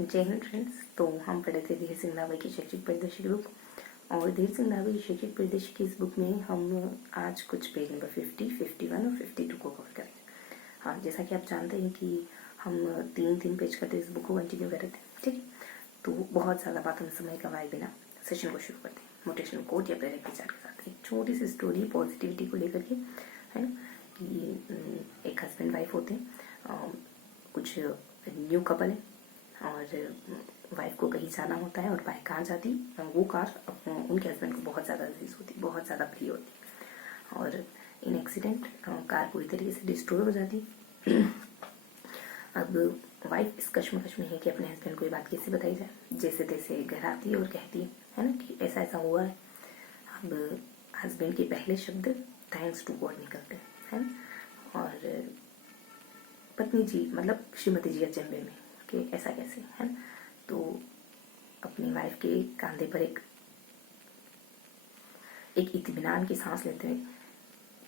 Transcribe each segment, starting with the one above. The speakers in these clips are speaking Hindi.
जय हिंद फ्रेंड्स। तो हम पढ़े थे धीर सिंह नावई की शैक्षिक परिदृश्य की बुक, और धीर सिंह नावई की शैक्षिक परिदृश्य की इस बुक में हम आज कुछ पेज नंबर 50, 51 और 52 को कवर करेंगे। हाँ, जैसा कि आप जानते हैं कि हम तीन पेज करते इस बुक को कंटिन्यू कर रहे थे, ठीक है। तो बहुत ज़्यादा बात हम समय गंवाए बिना सेशन को शुरू करते हैं मोटिवेशनल कोट या प्रेरक विचार के साथ। एक छोटी सी स्टोरी पॉजिटिविटी को लेकर के, है ना, कि एक हस्बैंड वाइफ होते हैं, कुछ न्यू कपल है और वाइफ को कहीं जाना होता है और बाइक कहाँ जाती, वो कार उनके हस्बैंड को बहुत ज़्यादा अजीज होती, बहुत ज़्यादा प्रिय होती, और इन एक्सीडेंट कार पूरी तरीके से डिस्ट्रॉय हो जाती। अब वाइफ इस कश्मकश में है कि अपने हस्बैंड को ये बात कैसे बताई जाए। जैसे तैसे घर आती है और कहती है ना कि ऐसा ऐसा हुआ है। अब हस्बैंड के पहले शब्द थैंक्स टू गॉड निकलते हैं ना, और पत्नी जी मतलब श्रीमती जी अचंभे में कि ऐसा कैसे, है ना। तो अपनी वाइफ के कंधे पर एक इत्मीनान की सांस लेते हुए,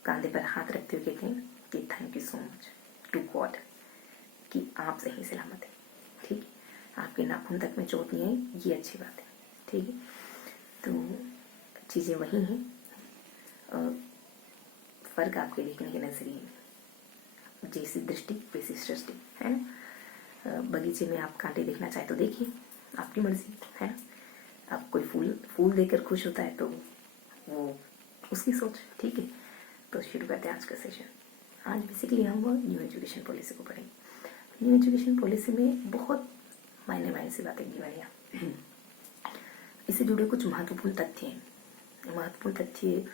कंधे पर हाथ रखते हुए कहते हैं कि thank you so much to God कि आप सही सलामत हैं, ठीक है, आपके नाखून तक में चोट नहीं आई, ये अच्छी बात है, ठीक है। तो चीज़ें वही हैं, फ़र्क आपके देखने के नजरिए में, जैसी दृष्टि वैसी सृष्टि, है ना। बगीचे में आप कांटे देखना चाहे तो देखिए, आपकी मर्जी, है ना। आप कोई फूल देखकर खुश होता है तो वो उसकी सोच, ठीक है। तो शुरू करते हैं आज का सेशन। आज बेसिकली हम न्यू एजुकेशन पॉलिसी को पढ़ेंगे। न्यू एजुकेशन पॉलिसी में बहुत मायने से बातें गिवन हैं। इससे जुड़े कुछ महत्वपूर्ण तथ्य हैं। महत्वपूर्ण तथ्य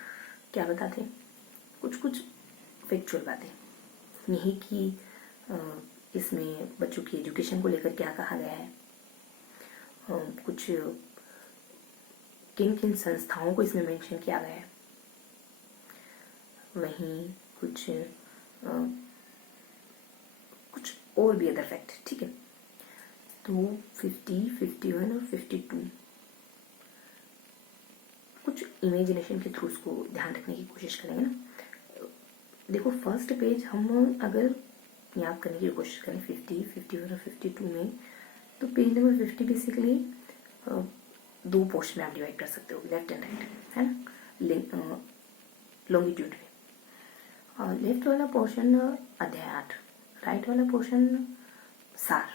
क्या बताते हैं? कुछ फैक्चुअल बातें, यही कि इसमें बच्चों की एजुकेशन को लेकर क्या कहा गया है, कुछ किन किन संस्थाओं को इसमें मेंशन किया गया है, वहीं कुछ और भी अदर फैक्ट, ठीक है। तो 50, 51 और 52 कुछ इमेजिनेशन के थ्रू उसको ध्यान रखने की कोशिश करेंगे ना। देखो, फर्स्ट पेज हम अगर याद करने की कोशिश करें 50, 51 और 52 में, तो पेज नंबर 50 बेसिकली दो पोर्शन में आप डिवाइड कर सकते हो, लेफ्ट एंड राइट, है ना, लॉन्गिट्यूड में। लेफ्ट वाला पोर्शन अध्याय 8, राइट वाला पोर्शन सार,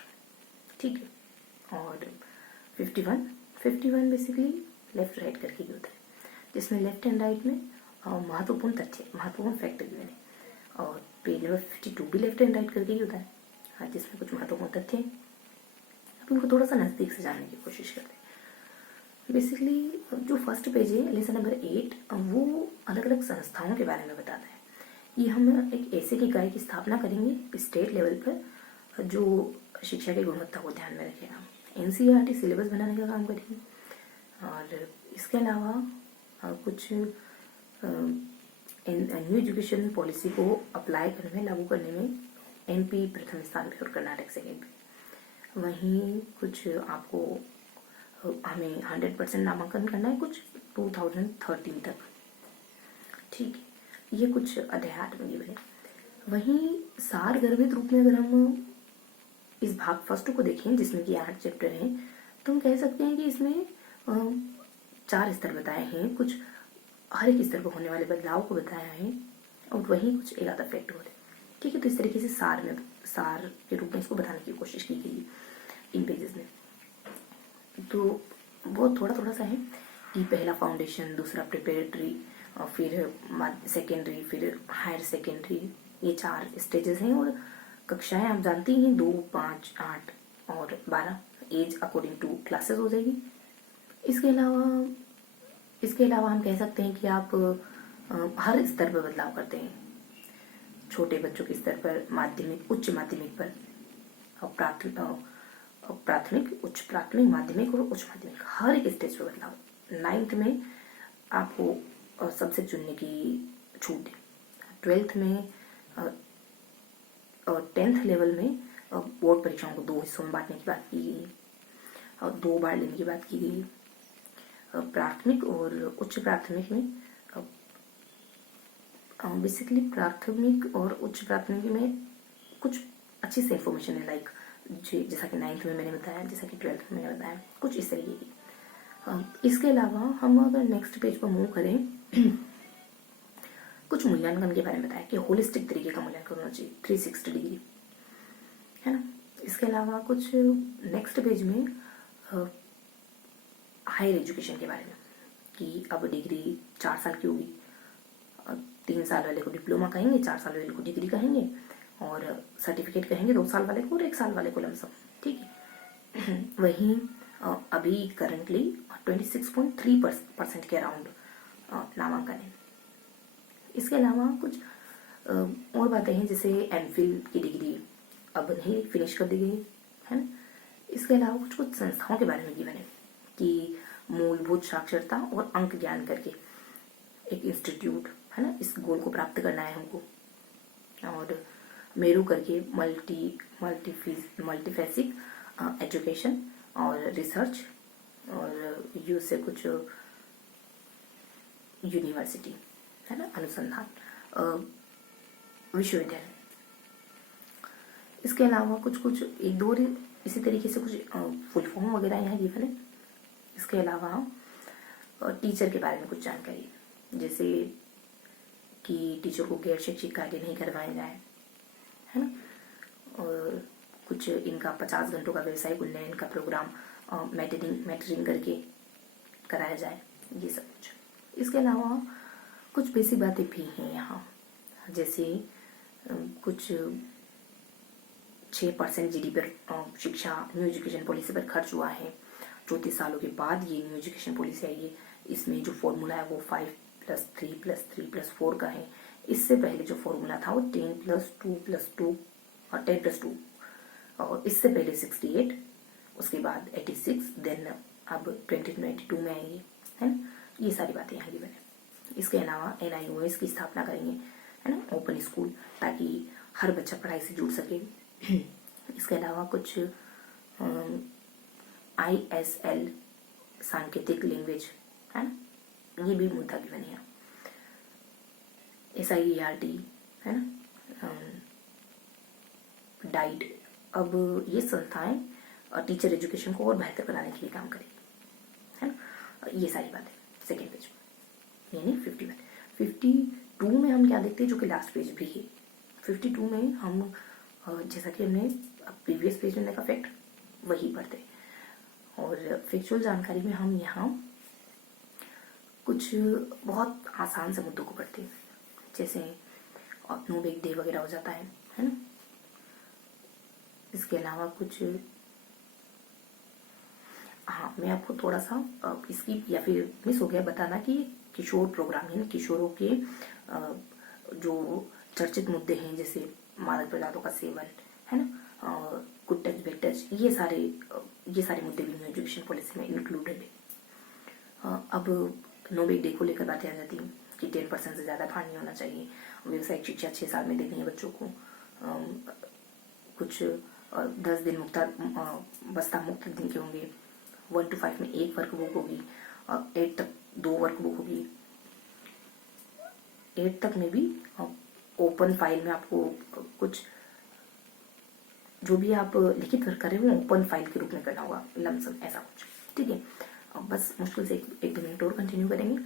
ठीक है। और 51 बेसिकली लेफ्ट राइट करके ही होता है, जिसमें लेफ्ट एंड राइट में महत्वपूर्ण तथ्य, महत्वपूर्ण फैक्ट गिवन है, और पेज नंबर 52 भी लेफ्ट एंड राइट करके ही होता है, हाँ, जिसमें कुछ महत्वपूर्ण तथ्य हैं। अब इनको थोड़ा सा नज़दीक से जानने की कोशिश करते हैं। बेसिकली जो फर्स्ट पेज है, लेसन नंबर 8, वो अलग अलग संस्थाओं के बारे में बताता है। ये हम एक ऐसे की इकाई की स्थापना करेंगे स्टेट लेवल पर, जो शिक्षा की गुणवत्ता को ध्यान में रखेगा। NCERT सिलेबस बनाने का काम करेंगे, और इसके अलावा कुछ न्यू एजुकेशन पॉलिसी को अप्लाई करने में, लागू करने में MP प्रथम स्थान पे और कर्नाटक सेकेंड पे। वहीं कुछ आपको हमें 100% नामांकन करना है, कुछ 2013 तक, ठीक है। ये कुछ अध्याय 8 में गिवन है। वहीं सार गर्भित रूप में अगर हम इस भाग फर्स्ट को देखें, जिसमें कि 8 चैप्टर हैं, तो हम कह सकते हैं कि इसमें 4 स्तर बताए हैं, कुछ हर एक स्तर पर होने वाले बदलाव को बताया है, और वहीं कुछ एक आधा फैक्ट होते हैं, ठीक है। तो इस तरीके से सार के रूप में इसको बताने की कोशिश की गई इन पेजेस में। तो बहुत थोड़ा सा है कि पहला फाउंडेशन, दूसरा प्रिपरेटरी, और फिर सेकेंडरी, फिर हायर सेकेंडरी, ये 4 स्टेजेस हैं। और कक्षाएं आप जानती हैं 2, 5, 8 और 12, एज अकॉर्डिंग टू क्लासेस हो जाएगी। इसके अलावा हम कह सकते हैं कि आप हर स्तर पर बदलाव करते हैं। छोटे बच्चों के स्तर पर, माध्यमिक, उच्च माध्यमिक पर, और प्राथमिक, उच्च प्राथमिक, माध्यमिक और उच्च माध्यमिक, हर एक स्टेज पर बदलाव। 9th में आपको सब्जेक्ट चुनने की छूट है। 12th में और 10th लेवल में बोर्ड परीक्षाओं को 2 हिस्सों में बांटने की बात की गई, और 2 बार लेने की बात की गई। प्राथमिक और उच्च प्राथमिक में बेसिकली प्राथमिक और उच्च प्राथमिक में कुछ अच्छी सी इंफॉर्मेशन है, लाइक जैसा कि 9th में मैंने बताया, जैसा कि 12th में मैंने बताया, कुछ इस तरीके की। इसके अलावा हम अगर नेक्स्ट पेज पर मूव करें, कुछ मूल्यांकन के बारे में बताया कि होलिस्टिक तरीके का मूल्यांकन होना चाहिए 360 डिग्री, है ना। इसके अलावा कुछ नेक्स्ट पेज में हायर एजुकेशन के बारे में कि अब डिग्री 4 साल की होगी, 3 साल वाले को डिप्लोमा कहेंगे, 4 साल वाले को डिग्री कहेंगे, और सर्टिफिकेट कहेंगे 2 साल वाले को और 1 साल वाले को लमसम, ठीक है। वहीं अभी करंटली 26.3% के अराउंड नामांकन है। इसके अलावा कुछ और बातें हैं, जैसे एमफिल की डिग्री अब नहीं फिनिश कर दी गई है ना। इसके अलावा कुछ कुछ संस्थाओं के बारे में गिवन है कि मूलभूत साक्षरता और अंक ज्ञान करके एक इंस्टीट्यूट है ना, इस गोल को प्राप्त करना है हमको। और मेरू करके मल्टीफेसिक एजुकेशन और रिसर्च, और यू से कुछ यूनिवर्सिटी है ना, अनुसंधान विश्वविद्यालय। इसके अलावा कुछ कुछ एक दो इसी तरीके से कुछ फुल फॉर्म वगैरह यहाँ गिवन है। इसके अलावा टीचर के बारे में कुछ जानकारी, जैसे कि टीचर को गैर शैक्षिक कार्य नहीं करवाए जाए, है ना, और कुछ इनका 50 घंटों का व्यवसायिक उन्नयन का प्रोग्राम मेटरिंग करके कराया जाए, ये सब कुछ। इसके अलावा कुछ बेसिक बातें भी हैं यहाँ, जैसे कुछ 6% GDP पर शिक्षा न्यू एजुकेशन पॉलिसी पर खर्च हुआ है। 34 सालों के बाद ये न्यू एजुकेशन पॉलिसी आई है। इसमें जो फॉर्मूला है वो 5+3+3+4 का है। इससे पहले जो फॉर्मूला था वो 10+2+2 और 10+2, और इससे पहले 68, उसके बाद 86, देन अब 2022 में आएंगे, है ना। ये सारी बातें यहाँ गिवन है। इसके अलावा NIOS की स्थापना करेंगे, है ना, ओपन स्कूल, ताकि हर बच्चा पढ़ाई से जुड़ सके। इसके अलावा कुछ ISL सांकेतिक लैंग्वेज, है ना, ये भी मुद्दा गिवन है। SIERT, है ना, डाइट। अब ये संस्थाएं टीचर एजुकेशन को और बेहतर बनाने के लिए काम करेगी, है ना। ये सारी बातें सेकेंड पेज में, यानी 52 में हम क्या देखते हैं, जो कि लास्ट पेज भी है। 52 में हम जैसा कि हमने प्रीवियस पेज में देखा फैक्ट, वही पढ़ते हैं। और फैक्चुअल जानकारी में हम यहाँ कुछ बहुत आसान से मुद्दों को पढ़ते हैं, जैसे नो बिग डे वगैरह हो जाता है ना। इसके अलावा कुछ हाँ, मैं आपको थोड़ा सा इसकी या फिर मिस हो गया बताना कि किशोर प्रोग्राम, यानी किशोरों के जो चर्चित मुद्दे हैं, जैसे मादक पदार्थों का सेवन, है ना, गुड टच बैड टच, ये सारे मुद्दे भी न्यू एजुकेशन पॉलिसी में इंक्लूडेड है। अब नो बिग डे को लेकर बातें आ जाती हैं कि 10% से ज़्यादा भार नहीं होना चाहिए, व्यावसायिक शिक्षा 6 साल में देनी है बच्चों को, कुछ 10 दिन बस्ता मुक्त दिन के होंगे, 1 to 5 में 1 वर्क बुक होगी, 8 तक 2 वर्क बुक होगी। 8 तक में भी ओपन फाइल में आपको कुछ जो भी आप लिखित वर्क करें वो ओपन फाइल के रूप में करना होगा, लमसम ऐसा कुछ, ठीक है। अब बस मुश्किल से 1-2 मिनट और कंटिन्यू करेंगे।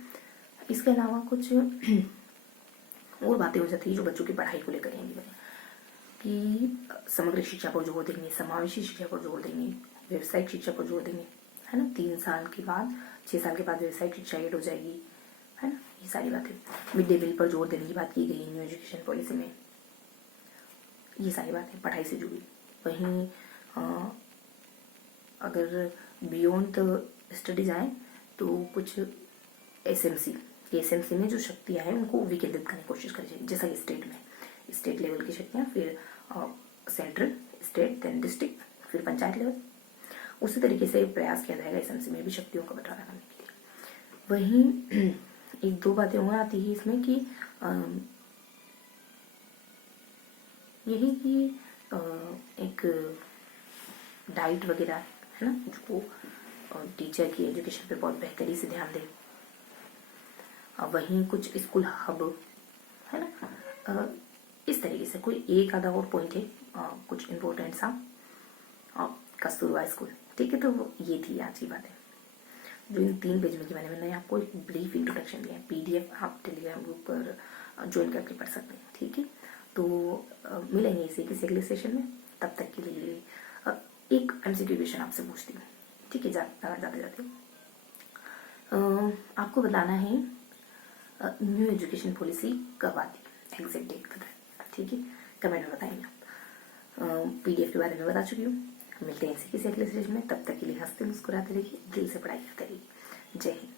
इसके अलावा कुछ और बातें हो जाती है जो बच्चों की पढ़ाई को लेकर आएंगी, कि समग्र शिक्षा पर जोर देंगे, समावेशी शिक्षा पर जोर देंगे, व्यावसायिक शिक्षा पर जोर देंगे, है ना। 3 साल के बाद 6 साल के बाद व्यावसायिक शिक्षा एड हो जाएगी, है ना। ये सारी बातें, मिड डे मील पर जोर देने की बात की गई न्यू एजुकेशन पॉलिसी में, ये सारी बातें पढ़ाई से जुड़ी। वहीं अगर बियॉन्ड स्टडीज आए तो कुछ एसएमसी में जो शक्तियाँ हैं उनको विकेंद्रित करने की कोशिश करी जाए, जैसा कि स्टेट लेवल की शक्तियाँ, फिर सेंट्रल, स्टेट, देन डिस्ट्रिक्ट, फिर पंचायत लेवल। उसी तरीके से प्रयास किया जाएगा एसएमसी में भी शक्तियों का बंटवारा करने के लिए। वहीं 1-2 बातें और आती है इसमें कि यही कि एक डाइट वगैरह, है ना, जो टीचर की एजुकेशन पे बहुत बेहतरी से ध्यान दे। वहीं कुछ स्कूल हब, है ना, इस तरीके से कोई एक आधा और पॉइंट है कुछ इम्पोर्टेंट सा। कस्तूरबा स्कूल। ठीक है, तो ये थी आज की बातें जो इन 3 पेज में की मैंने आपको एक ब्रीफ इंट्रोडक्शन दिया है। पीडीएफ आप टेलीग्राम ग्रुप पर ज्वाइन करके पढ़ सकते हैं। ठीक है, तो मिलेंगे इसी किसी अगले सेशन में। तब तक के लिए एक एमसीक्यू क्वेश्चन आपसे पूछती हूँ। ठीक है, जाते जाते आपको बताना है न्यू एजुकेशन पॉलिसी कब आती है, एग्जैक्ट डेट कब है। ठीक है, कमेंट में बताएंगे आप। पीडीएफ के बारे में बता चुकी हूँ। मिलते हैं इसी किसी अगले सेशन में। तब तक के लिए हंसते मुस्कुराते रहिए, दिल से पढ़ाई करते रहिए। जय हिंद।